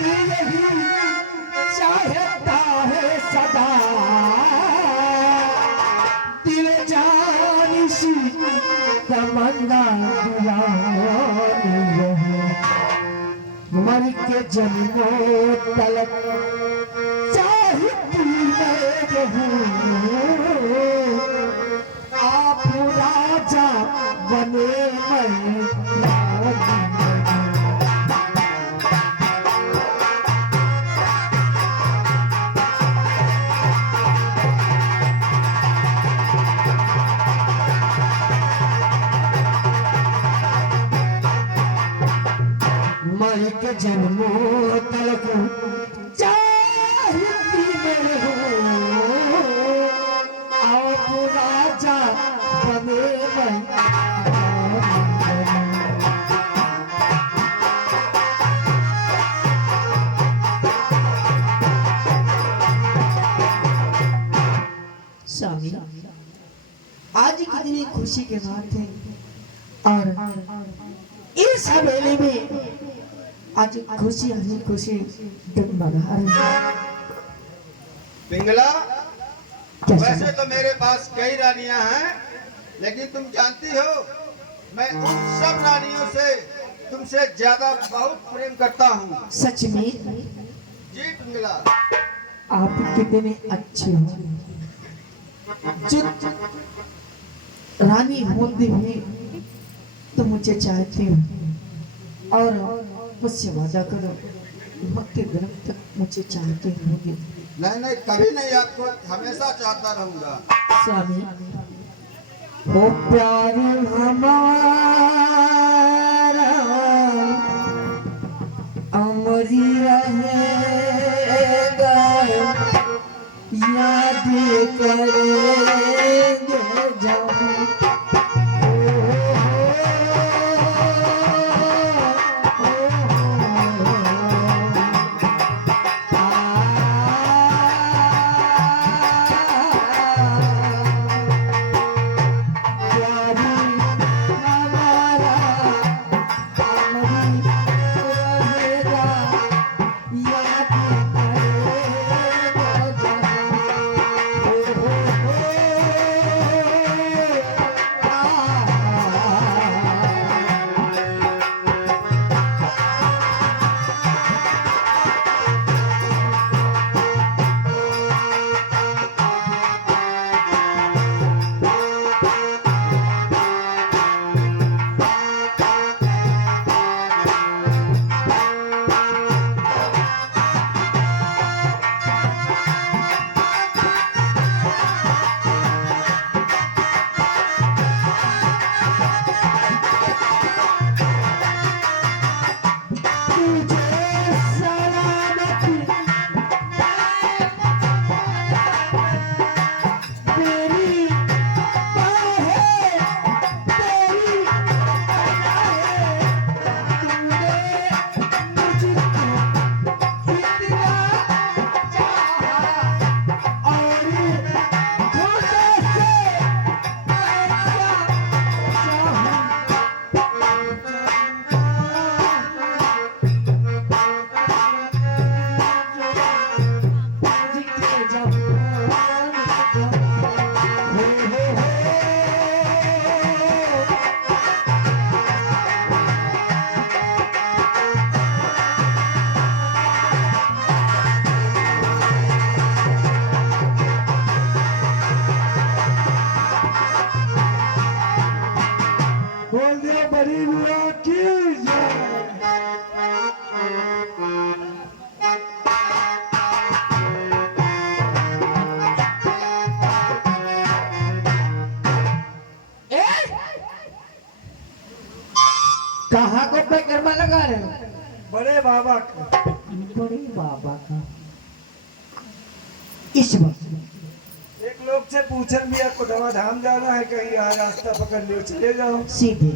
यही चाहता है सदा दिल जान सी तमन्ना दीवानी रहे मर के जन्मों तलक चाहती मैं रहूं आप राजा बने मैं मर के जन्मों तलक चाहती मैं रहूं आप राजा बने मैं स्वामी आज कितनी खुशी के बात है और इस हवेली में आज खुशी ही खुशी डगमगा रही है। पिंगला, वैसे तो मेरे पास कई रानियां हैं, लेकिन तुम जानती हो मैं उन सब रानियों से तुमसे ज्यादा बहुत प्रेम करता हूँ। सच में? जी पिंगला। आप कितने अच्छे हो जो रानी होते हुए तो मुझे चाहते हो और मुझसे वादा करो मरते दम तक मुझे चाहते होंगे। नहीं नहीं, कभी नहीं, आपको हमेशा चाहता रहूंगा। स्वामी ओ प्यार हमारा अमरी रहेगा याद करेंगे जब कहाँ को पे गरमा लगा रहे हो? बड़े बाबा का। बड़े बाबा का इस वक्त एक लोग से पूछन भी आपको दवा धाम जाना है, कहीं यहाँ रास्ता पकड़ लियो चले जाओ। सीधे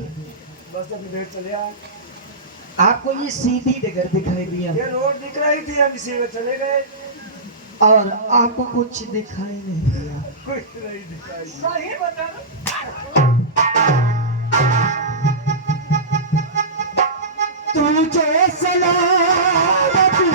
बस अपनी देर चले आओ। आपको ये सीधी डगर दिखाई दिया ये रोड दिख रही थी, हम इसी में चले गए। और आपको कुछ दिखाई नहीं दिया? कुछ नहीं दिखाई। सही बताना। तुझे सलामती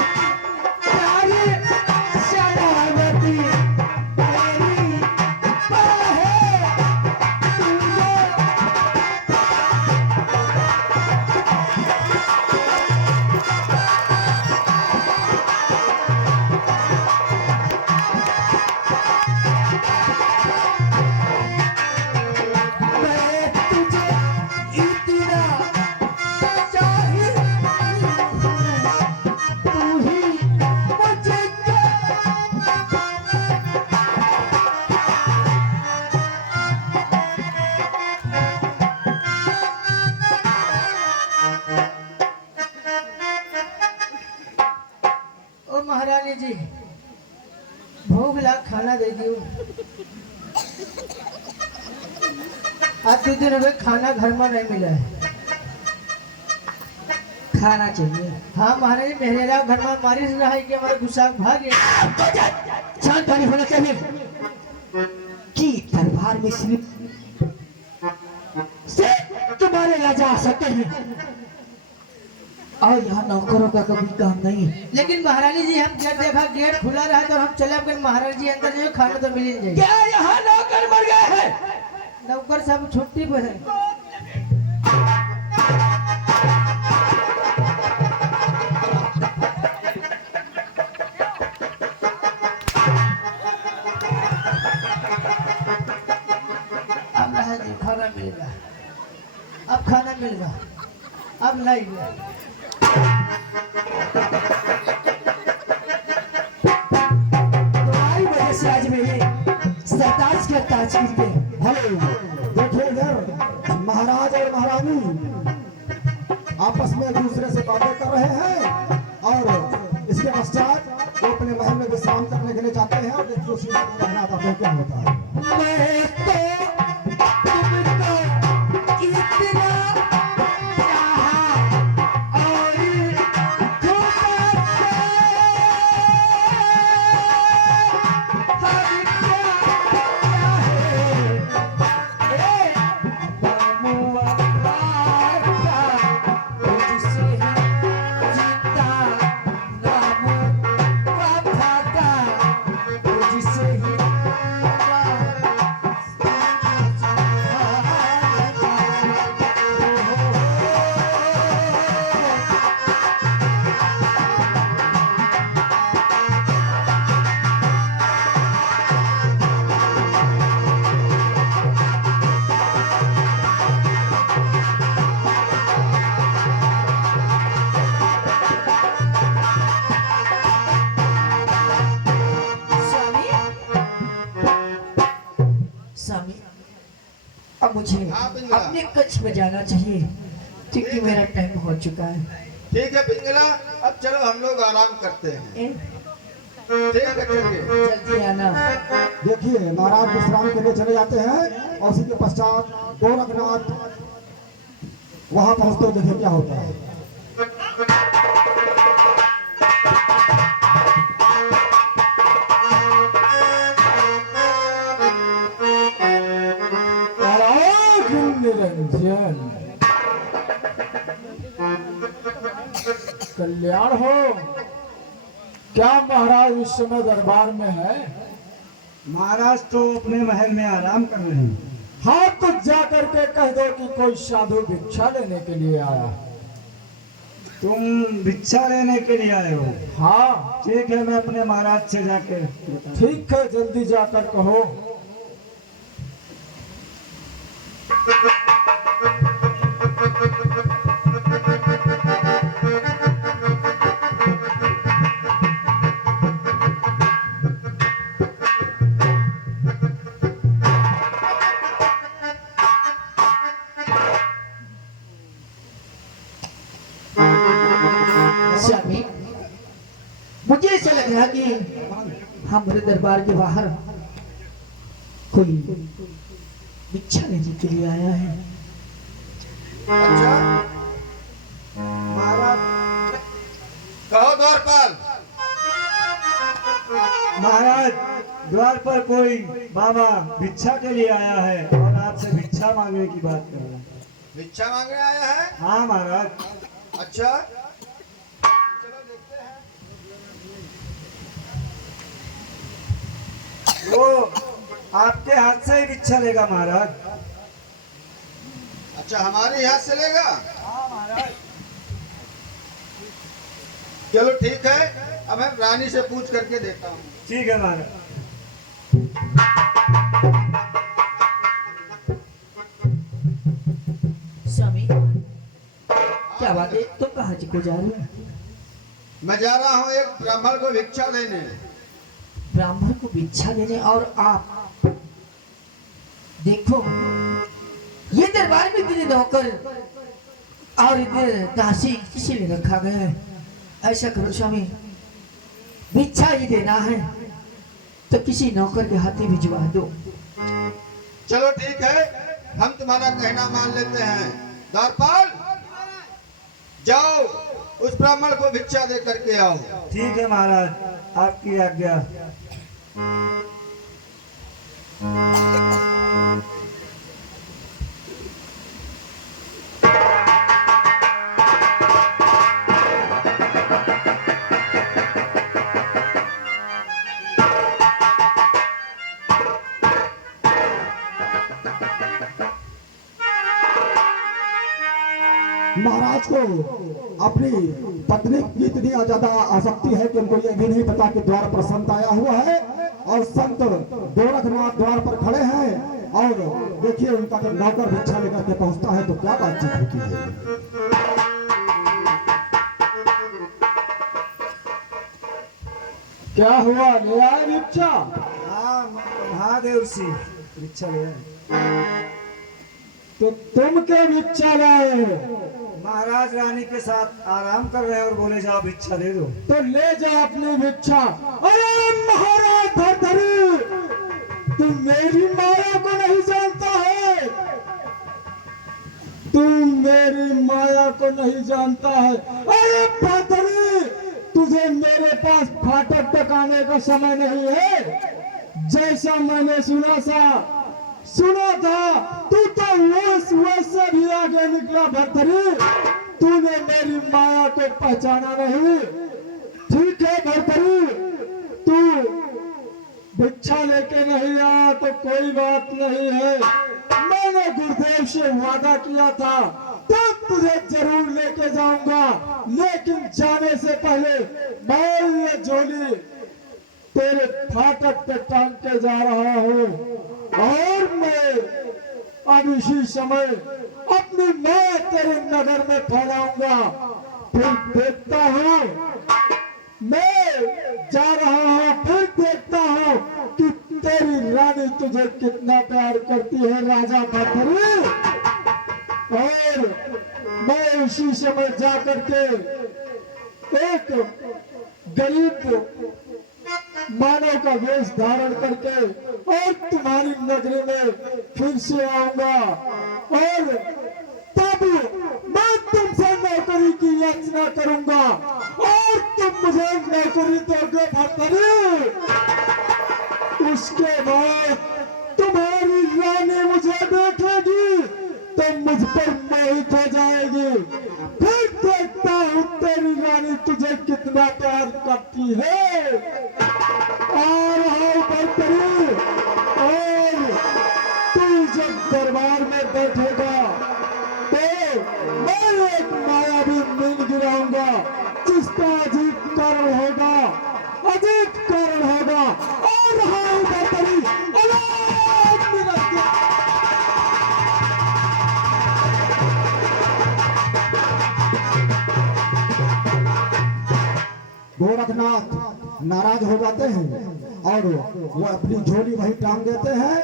महारानी जी, भूख ला खाना दे दियो। आज 2 दिन हो गए खाना घर में नहीं मिला है। खाना चाहिए। हाँ महाराज जी, मेरे घर में मारी से रहा है कि हमारे गुस्सा भाग गया। शांत होने होना चाहिए कि दरबार में सिर्फ तुम्हारे राजा आ सकते हैं और यहाँ नौकरों का कभी काम नहीं। लेकिन महारानी जी, हम जब देखा गेट खुला रहा तो हम चले गए। महाराज जी अंदर जो खाना तो मिल ही नहीं जाएगा। क्या यहाँ नौकर मर गए हैं? नौकर सब छुट्टी पे है। अब महाराज जी खाना मिलेगा, अब खाना मिलेगा, अब नहीं गया। तुम्हारी वजह से आज मेरे सरताज के ताज गिर गए। हेलो, देखिए इधर महाराज और महारानी आपस में एक दूसरे से बातें कर रहे हैं और इसके पश्चात वो अपने महल में विश्राम करने के लिए जाते हैं और देखिए उसी में रहना था तो क्या होता है। मैं तो तुमको इतना चाहा और धोखा से हम क्या चाहे। बामुआ का तुझसे जीता रामू वफा का तुझसे ही स्वामी, अब मुझे हाँ, पिंगला। अपने कच्छ में जाना चाहिए क्योंकि मेरा टाइम हो चुका है। ठीक है पिंगला, अब चलो हम लोग आराम करते हैं। ए, ठीक है, चलिए। जल्दी आना। देखिए महाराज विश्राम के लिए चले जाते हैं और उसी के पश्चात गोरखनाथ वहां पहुंचते हुए देखिए क्या होता है। निरंजन, कल्याण हो। क्या महाराज इस समय दरबार में है? महाराज तो अपने महल में आराम कर रहे हैं। हाँ, तो जा करके कह दो कि कोई साधु भिक्षा लेने के लिए आया। तुम भिक्षा लेने के लिए आए हो? हाँ ठीक है, मैं अपने महाराज से जाके बताता ठीक है, जल्दी जाकर कहो। स्वामी, मुझे ऐसा लग रहा कि हमारे दरबार के बाहर कोई भिक्षा लेने के लिए आया है। अच्छा, महाराज। कहो द्वारपाल। महाराज, द्वार पर कोई बाबा भिक्षा के लिए आया है और आपसे भिक्षा मांगने की बात कर रहा है। भिक्षा मांगने आया है? हाँ महाराज। अच्छा, चलो देखते हैं। वो आपके हाथ से ही भिक्षा लेगा महाराज। अच्छा, हमारे हाथ से लेगा? हाँ महाराज। चलो ठीक है, अब मैं रानी से पूछ करके देखता हूँ। ठीक है महाराज। स्वामी, क्या बात है, तुम कहाँ को जा रहे हो? मैं जा रहा हूँ एक ब्राह्मण को भिक्षा देने। ब्राह्मण को भिक्षा देने? और आप देखो, ये दरबार में इतने नौकर और इतने दासी किसी लिए रखा गया है। ऐसा करो स्वामी, भिक्षा ही देना है तो किसी नौकर के हाथे भिजवा दो। चलो ठीक है, हम तुम्हारा कहना मान लेते हैं। द्वारपाल, जाओ उस ब्राह्मण को भिक्षा दे करके आओ। ठीक है महाराज, आपकी आज्ञा। महाराज को अपनी पत्नी की इतनी ज्यादा आसक्ति है कि उनको ये भी नहीं पता कि द्वार पर संत आया हुआ है और संत गोरखनाथ द्वार पर खड़े हैं। और देखिए उनका जब नौकर भिक्षा लेकर के पहुंचता है तो क्या बातचीत होती है। क्या हुआ, ले आए भिक्षा? हाँ महादेव सिंह भिक्षा ले आए। तो तुम क्या भिक्षा लाए? महाराज रानी के साथ आराम कर रहे हैं और बोले जाओ भिक्षा दे दो। तो ले जा अपनी भिक्षा। अरे महाराज धरधरी, तू मेरी माया को नहीं जानता है, तू मेरी माया को नहीं जानता है। अरे धरधरी, तुझे मेरे पास फाटक टकाने का समय नहीं है। जैसा मैंने सुना था तू तो वैसे भी आगे निकला भरथरी। तूने मेरी माया को पहचाना नहीं। ठीक है भरथरी, तू भिक्षा लेके नहीं आया तो कोई बात नहीं है। मैंने गुरुदेव से वादा किया था तो तुझे जरूर लेके जाऊंगा, लेकिन जाने से पहले मैं ये झोली तेरे फाटक पे टांग के जा रहा हूँ और मैं अब इसी समय अपनी माया तेरे नगर में फैलाऊंगा। फिर देखता हूँ, मैं जा रहा हूँ, फिर देखता हूँ कि तेरी रानी तुझे कितना प्यार करती है राजा भरथरी। और मैं उसी समय जा करके एक गरीब मानव का वेश धारण करके और तुम्हारी नगरी में फिर से आऊंगा और तब मैं तुमसे नौकरी की याचना करूंगा और तुम मुझे नौकरी दोगे भरथरी। उसके बाद तुम्हारी रानी मुझे देखेगी तो मुझ पर मोहित हो जाएगी। फिर देखता हूँ तेरी रानी तुझे कितना प्यार करती है। और तू जब दरबार में बैठेगा तो मैं एक मायावी मीन गिराऊंगा जिसका अजीब कारण होगा और हाँ भरथरी, गोरखनाथ नाराज हो जाते हैं और वो अपनी झोली वहीं टांग देते हैं।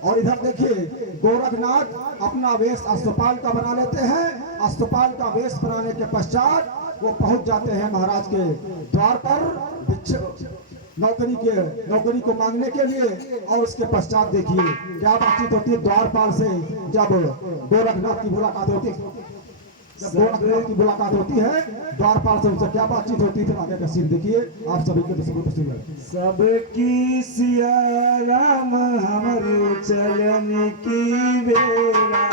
और इधर देखिए गोरखनाथ अपना वेश अस्तपाल का बना लेते हैं। अस्तपाल का वेश बनाने के पश्चात वो पहुंच जाते हैं महाराज के द्वार पर नौकरी को मांगने के लिए। और उसके पश्चात देखिए क्या बातचीत होती है द्वारपाल से जब गोरखनाथ की मुलाकात होती है। जब गोरखनाथ की मुलाकात होती है द्वारपाल से उनसे क्या बातचीत होती है, आगे का सीन देखिए आप सभी के सबकी सिया राम हमारे चलन की बेला।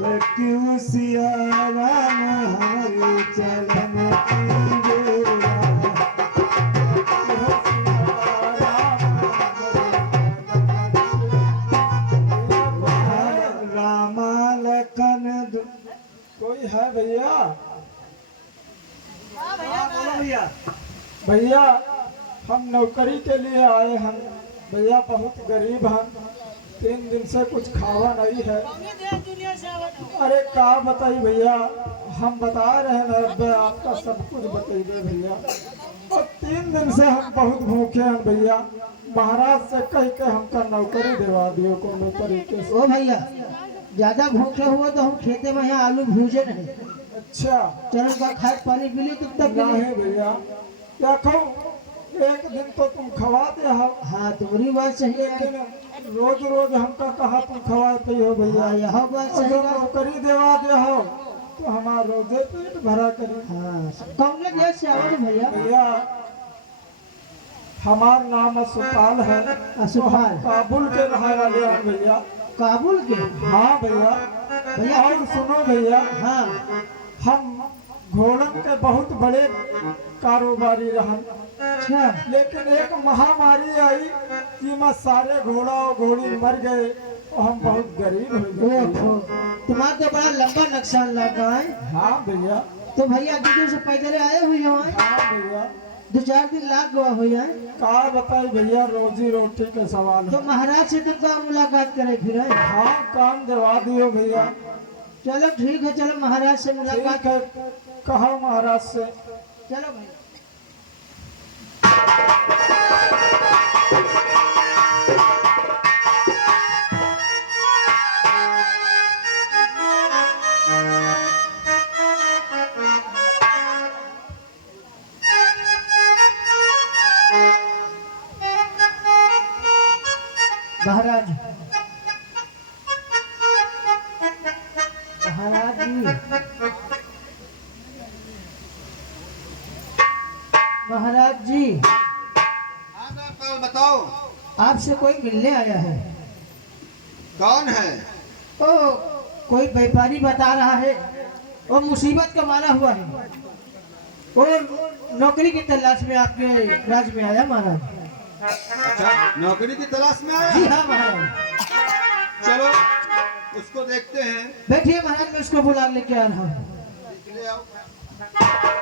सबकी सिया राम हमारे चलन की बेला। कोई है भैया? बोलो भैया। भैया हम नौकरी के लिए आए हैं भैया, बहुत गरीब हैं, 3 दिन से कुछ खावा नहीं है। अरे क्या बताइए भैया, हम बता रहे हैं आपका सब कुछ बताइए भैया। और 3 दिन से हम बहुत भूखे हैं भैया। महाराज से कह के हमका नौकरी दिवा दियो कोनो तरीके से। ओ भैया ज्यादा भूखे हुए तो हम खेते में यहाँ आलू भूजे नहीं। अच्छा चरण का खाद पानी मिली तो तब मिली। नहीं भैया, क्या कहूँ, एक दिन तो तुम खवा दे हो, हाँ तुम्हारी बात सही है। लेकिन रोज रोज हमका कहा तुम खवाते हो भैया। हाँ यह बात सही अगर है। नौकरी देवा दे हो तो हमारा रोजे पेट भरा करी। हाँ कौन देश से आओ भैया? भैया हमार नाम असुपाल है। असुपाल? काबुल के रहने वाले हैं भैया। काबुल के? हाँ भैया। भैया और सुनो भैया, हाँ हम घोड़न के बहुत बड़े कारोबारी रहन, अच्छा लेकिन एक महामारी आई कि मैं सारे घोड़ा और घोड़ी मर गए और हम बहुत गरीब हो गए। ओहो तुम्हारा तो बड़ा लंबा नुकसान लगा है। हाँ भैया। तो भैया 2 दिन से पैदल आए हुए हैं? हाँ भैया। 2-4 दिन लाग गया हो जाए। का बताई भैया, रोजी रोटी का सवाल है। तो महाराज से तो क्या मुलाकात करे फिर है? हाँ काम दिवा दियो भैया। चलो ठीक है, चलो महाराज से मुलाकात। ठीक है, कहो महाराज से। चलो भाई। महाराज महाराज जी, महाराज जी हाँ कौन बताओ, आपसे कोई मिलने आया है। कौन है? ओ कोई व्यापारी बता रहा है वो मुसीबत का मारा हुआ है, वो नौकरी की तलाश में आपके राज्य में आया महाराज। अच्छा नौकरी की तलाश में आया? जी हाँ महाराज। चलो उसको देखते हैं। बैठिए महाराज, मैं उसको बुला लेके आ रहा हूँ। ले आओ।